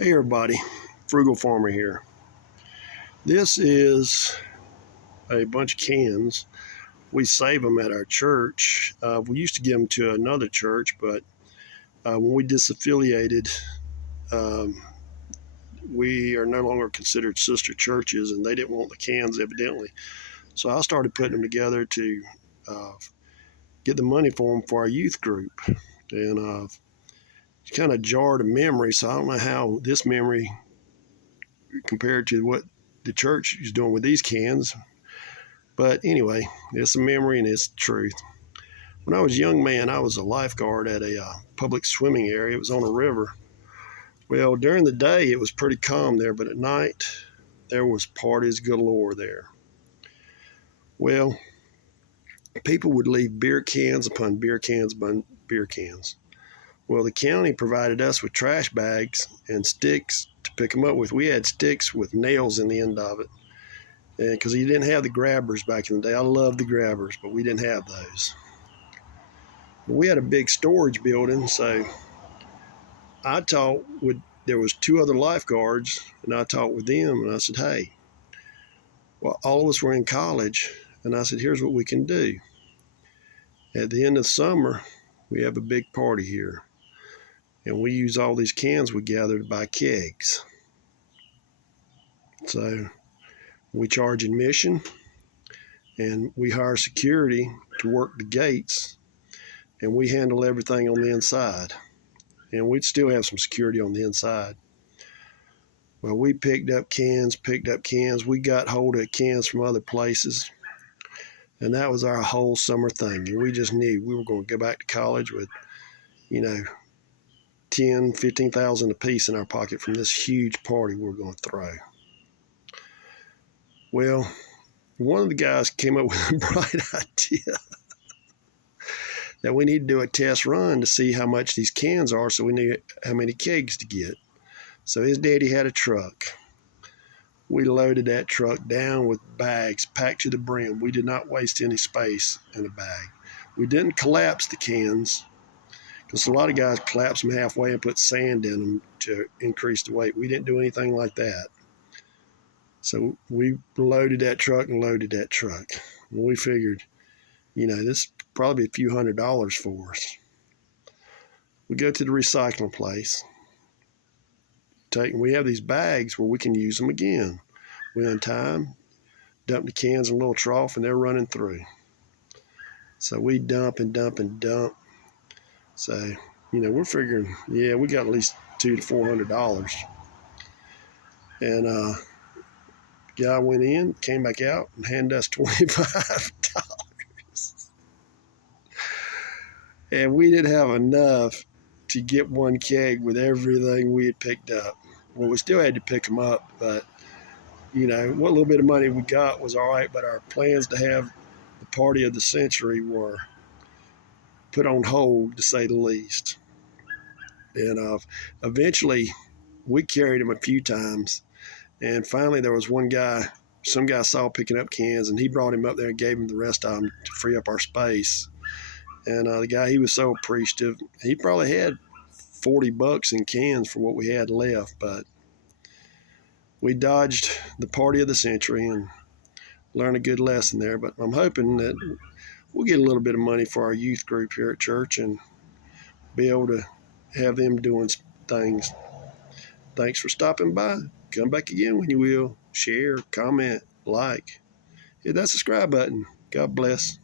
Hey everybody, Frugal Farmer here. This is a bunch of cans. We save them at our church. We used to give them to another church, but when we disaffiliated, um, we are no longer considered sister churches, and they didn't want the cans evidently. So I started putting them together to uh, get the money for them for our youth group, and it kind of jarred a memory. So I don't know how this memory compared to what the church is doing with these cans. But anyway, it's a memory and it's the truth. When I was a young man, I was a lifeguard at a public swimming area. It was on a river. Well, during the day, it was pretty calm there, but at night, there was parties galore there. Well, people would leave beer cans upon beer cans upon beer cans. Well, the county provided us with trash bags and sticks to pick them up with. We had sticks with nails in the end of it, and because you didn't have the grabbers back in the day. I loved the grabbers, but we didn't have those. We had a big storage building, so I talked with, there was two other lifeguards, and I talked with them, and I said, hey, well, all of us were in college, and I said, here's what we can do. At the end of summer, we have a big party here, and we use all these cans we gather to buy kegs. So we charge admission, and we hire security to work the gates, and we handle everything on the inside. And we'd still have some security on the inside. Well, we picked up cans. We got hold of cans from other places. And that was our whole summer thing. And we just knew we were going to go back to college with, you know, 10, 15,000 apiece in our pocket from this huge party we were going to throw. Well, one of the guys came up with a bright idea that we need to do a test run to see how much these cans are so we knew how many kegs to get. So his daddy had a truck. We loaded that truck down with bags packed to the brim. We did not waste any space in a bag. We didn't collapse the cans because a lot of guys collapse them halfway and put sand in them to increase the weight. We didn't do anything like that. So we loaded that truck and loaded that truck. And we figured, this probably a few $100s for us. We go to the recycling place. We have these bags where we can use them again. We untie them, dump the cans in a little trough, and they're running through. So we dump and dump and dump. So, we're figuring, we got at least $200 to $400. And guy went in, came back out, and handed us $25. And we didn't have enough to get one keg with everything we had picked up. Well, we still had to pick them up, but what little bit of money we got was all right, but our plans to have the party of the century were put on hold, to say the least. And eventually, we carried him a few times, and finally there was some guy saw picking up cans, and he brought him up there and gave him the rest of them to free up our space. And the guy, he was so appreciative. He probably had $40 in cans for what we had left, but we dodged the party of the century and learned a good lesson there. But I'm hoping that we'll get a little bit of money for our youth group here at church and be able to have them doing things. Thanks for stopping by. Come back again when you will. Share, comment, like. Hit that subscribe button. God bless.